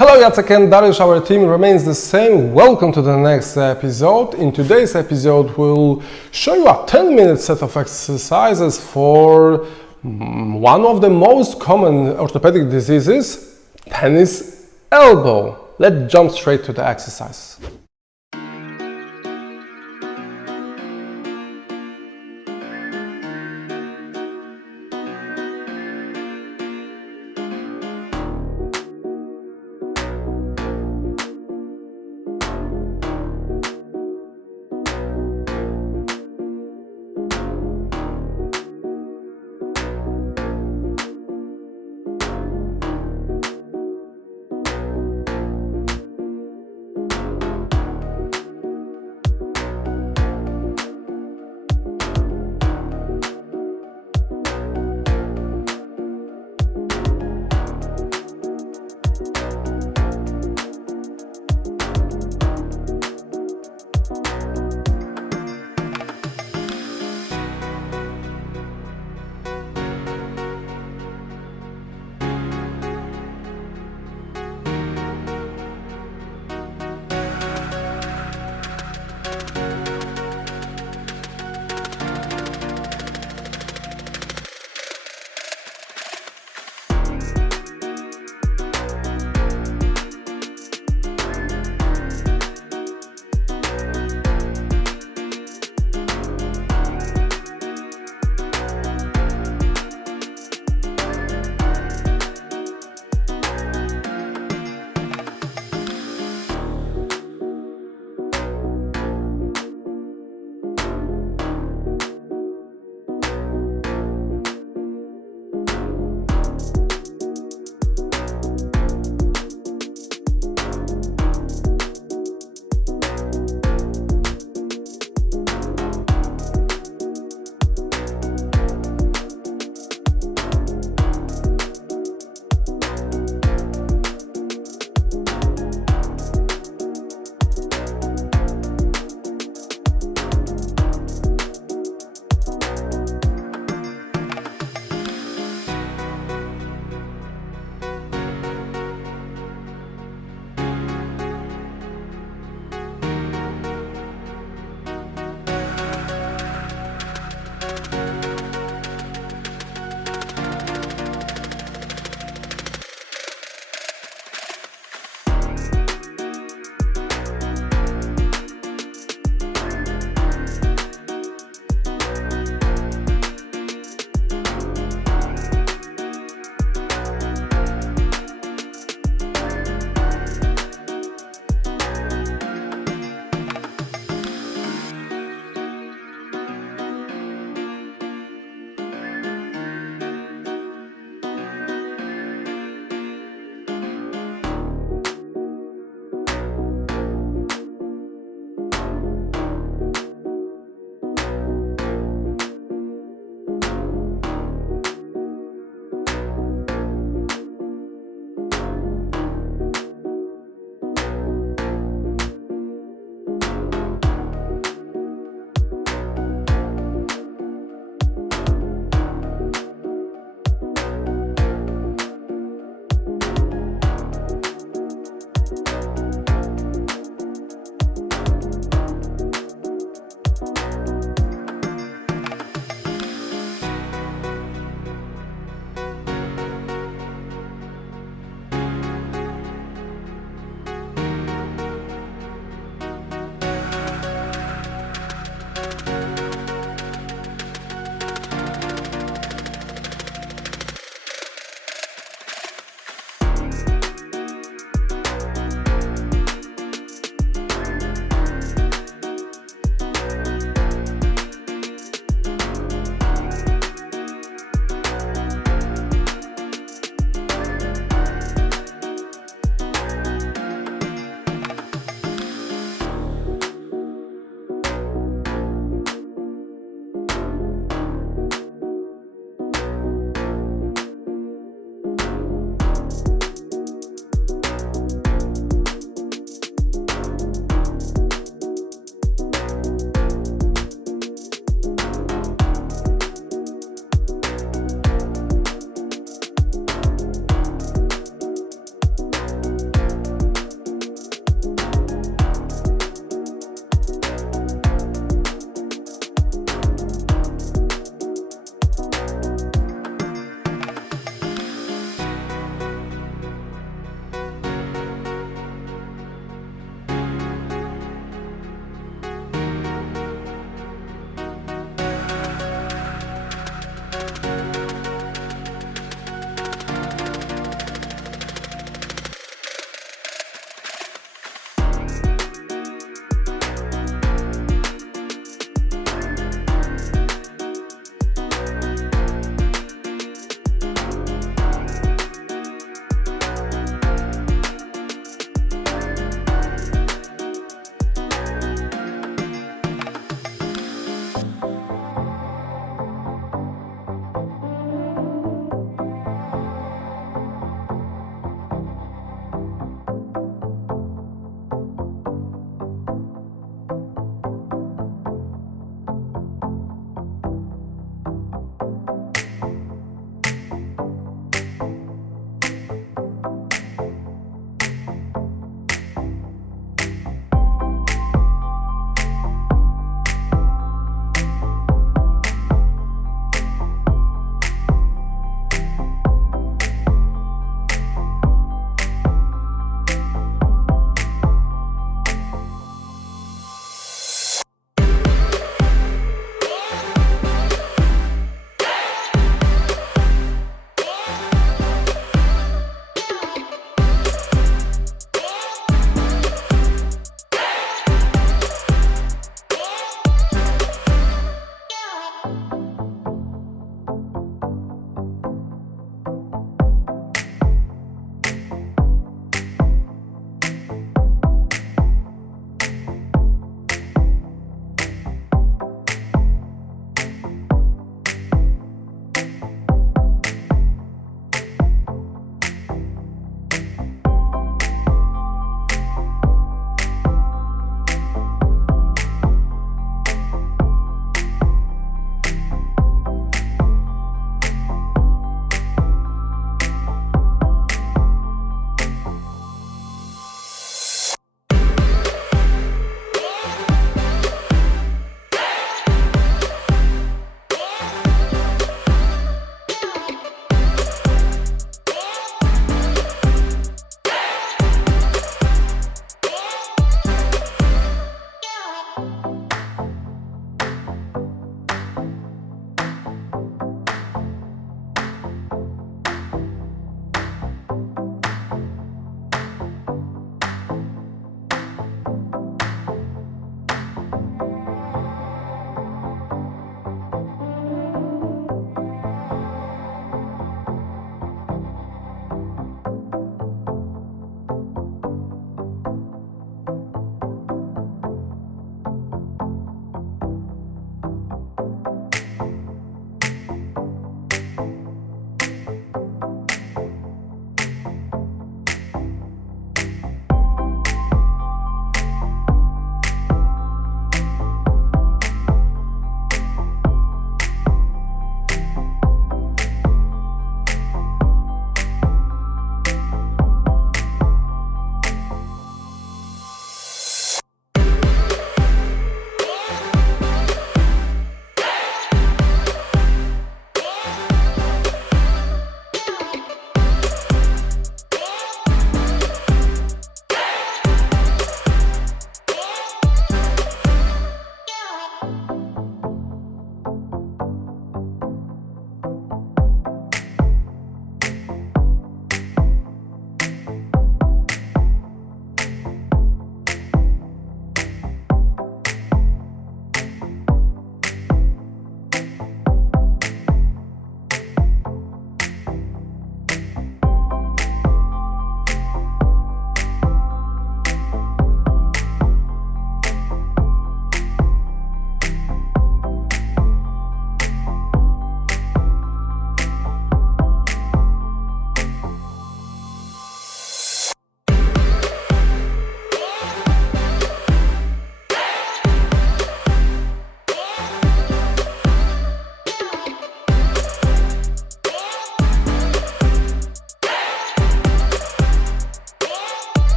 Hello, Jacek and Dariusz, our team remains the same. Welcome to the next episode. In today's episode, we'll show you a 10-minute set of exercises for one of the most common orthopedic diseases, tennis elbow. Let's jump straight to the exercise.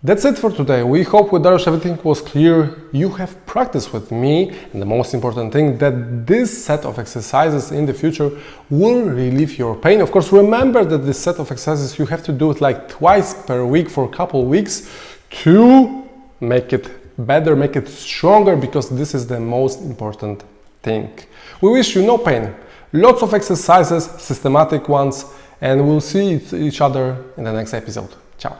That's it for today. We hope with Dariusz everything was clear. You have practiced with me, and the most important thing, that this set of exercises in the future will relieve your pain. Of course, remember that this set of exercises, you have to do it like twice per week for a couple of weeks to make it better, make it stronger, because this is the most important thing. We wish you no pain, lots of exercises, systematic ones, and we'll see each other in the next episode. Ciao.